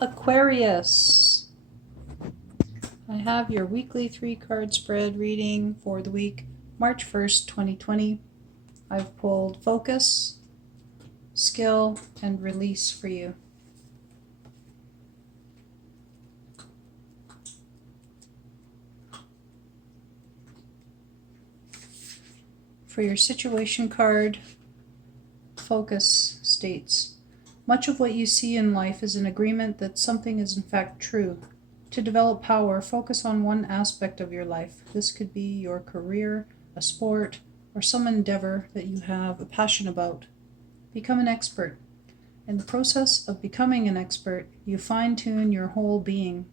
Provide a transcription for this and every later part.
Aquarius. I have your weekly 3-card spread reading for the week March 1st, 2020. I've pulled Focus, Skill, and Release for you. For your situation card, Focus states, much of what you see in life is an agreement that something is in fact true. To develop power, focus on one aspect of your life. This could be your career, a sport, or some endeavor that you have a passion about. Become an expert. In the process of becoming an expert, you fine-tune your whole being.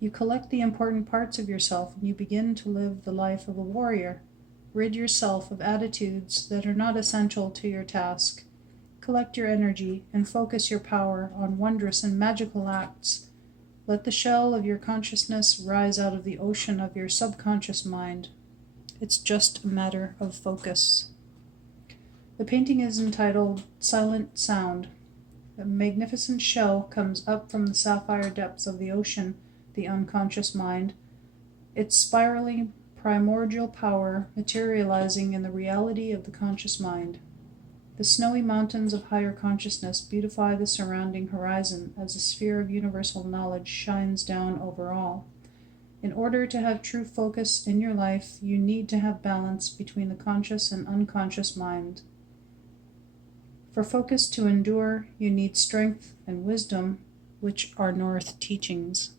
You collect the important parts of yourself and you begin to live the life of a warrior. Rid yourself of attitudes that are not essential to your task. Collect your energy and focus your power on wondrous and magical acts. Let the shell of your consciousness rise out of the ocean of your subconscious mind. It's just a matter of focus. The painting is entitled Silent Sound. A magnificent shell comes up from the sapphire depths of the ocean, the unconscious mind, its spiraling primordial power materializing in the reality of the conscious mind. The snowy mountains of higher consciousness beautify the surrounding horizon as a sphere of universal knowledge shines down over all. In order to have true focus in your life, you need to have balance between the conscious and unconscious mind. For focus to endure, you need strength and wisdom, which are North teachings.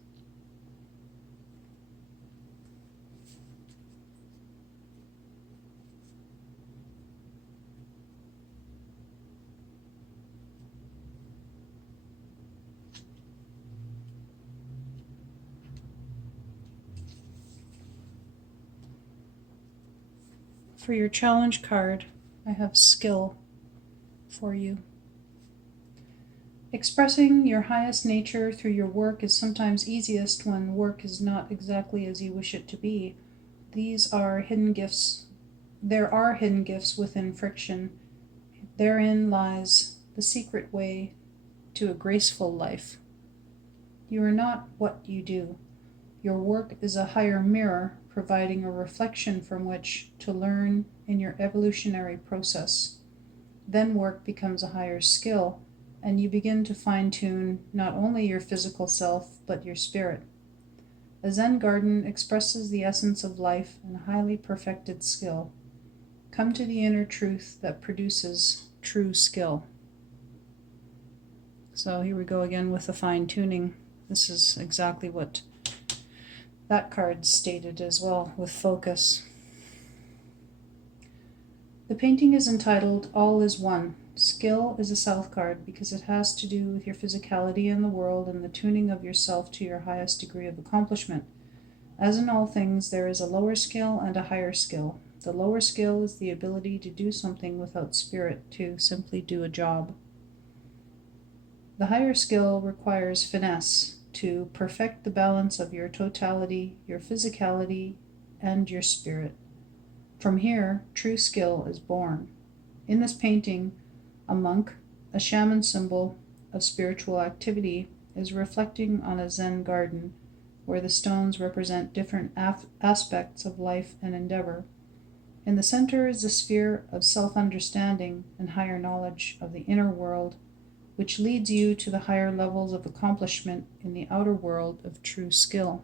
For your challenge card, I have Skill for you. Expressing your highest nature through your work is sometimes easiest when work is not exactly as you wish it to be. These are hidden gifts. There are hidden gifts within friction. Therein lies the secret way to a graceful life. You are not what you do. Your work is a higher mirror, providing a reflection from which to learn in your evolutionary process. Then work becomes a higher skill, and you begin to fine-tune not only your physical self, but your spirit. A Zen garden expresses the essence of life in a highly perfected skill. Come to the inner truth that produces true skill. So here we go again with the fine-tuning. This is exactly what that card stated as well, with focus. The painting is entitled All is One. Skill is a South card because it has to do with your physicality in the world and the tuning of yourself to your highest degree of accomplishment. As in all things, there is a lower skill and a higher skill. The lower skill is the ability to do something without spirit, to simply do a job. The higher skill requires finesse, to perfect the balance of your totality, your physicality, and your spirit. From here, true skill is born. In this painting, a monk, a shaman symbol of spiritual activity, is reflecting on a Zen garden where the stones represent different aspects of life and endeavor. In the center is the sphere of self-understanding and higher knowledge of the inner world, which leads you to the higher levels of accomplishment in the outer world of true skill.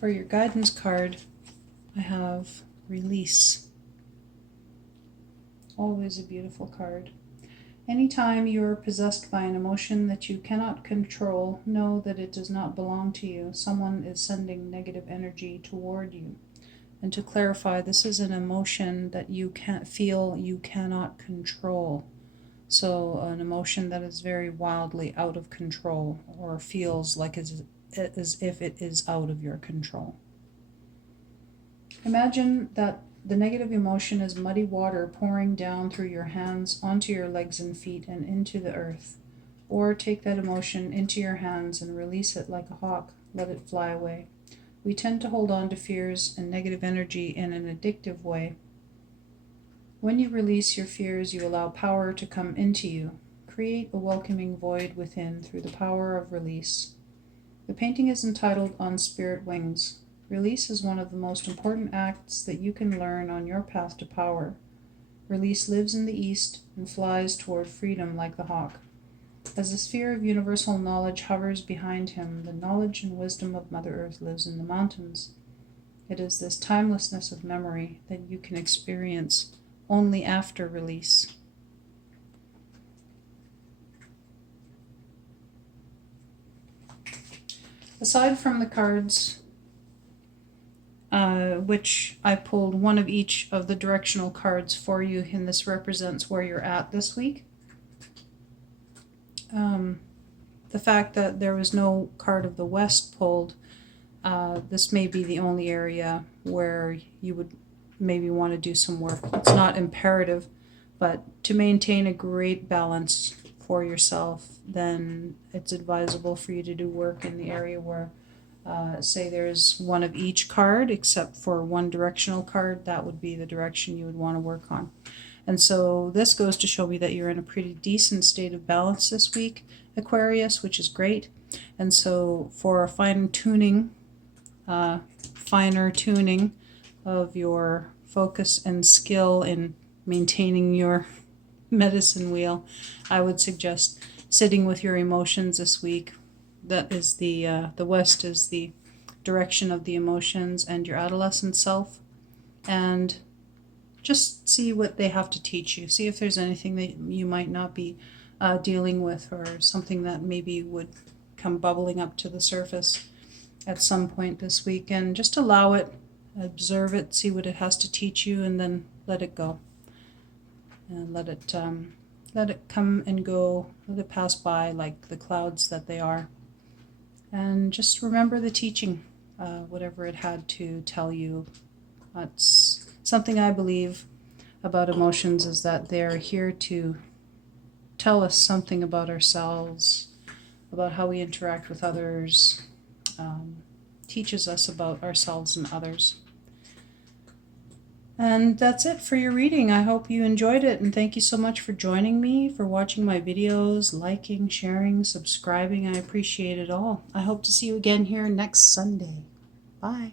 For your guidance card, I have Release. Always a beautiful card. Anytime you are possessed by an emotion that you cannot control, know that it does not belong to you. Someone is sending negative energy toward you. And to clarify, this is an emotion that you can't feel, you cannot control. So an emotion that is very wildly out of control or feels like as if it is out of your control. Imagine that the negative emotion is muddy water pouring down through your hands, onto your legs and feet, and into the earth. Or take that emotion into your hands and release it like a hawk, let it fly away. We tend to hold on to fears and negative energy in an addictive way. When you release your fears, you allow power to come into you. Create a welcoming void within through the power of release. The painting is entitled On Spirit Wings. Release is one of the most important acts that you can learn on your path to power. Release lives in the east and flies toward freedom like the hawk. As the sphere of universal knowledge hovers behind him, the knowledge and wisdom of Mother Earth lives in the mountains. It is this timelessness of memory that you can experience only after release. Aside from the cards, which I pulled one of each of the directional cards for you, and this represents where you're at this week. The fact that there was no card of the West pulled, this may be the only area where you would maybe want to do some work. It's not imperative, but to maintain a great balance for yourself, then it's advisable for you to do work in the area where, say there's one of each card, except for one directional card, that would be the direction you would want to work on. And so this goes to show me that you're in a pretty decent state of balance this week, Aquarius, which is great. And so for a finer tuning of your focus and skill in maintaining your medicine wheel, I would suggest sitting with your emotions this week. That is the West is the direction of the emotions and your adolescent self, and just see what they have to teach you. See if there's anything that you might not be dealing with, or something that maybe would come bubbling up to the surface at some point this week, and just allow it, observe it, see what it has to teach you, and then let it go. And let it come and go, let it pass by like the clouds that they are. And just remember the teaching, whatever it had to tell you. That's something I believe about emotions, is that they're here to tell us something about ourselves, about how we interact with others, teaches us about ourselves and others. And that's it for your reading. I hope you enjoyed it, and thank you so much for joining me, for watching my videos, liking, sharing, subscribing. I appreciate it all. I hope to see you again here next Sunday. Bye.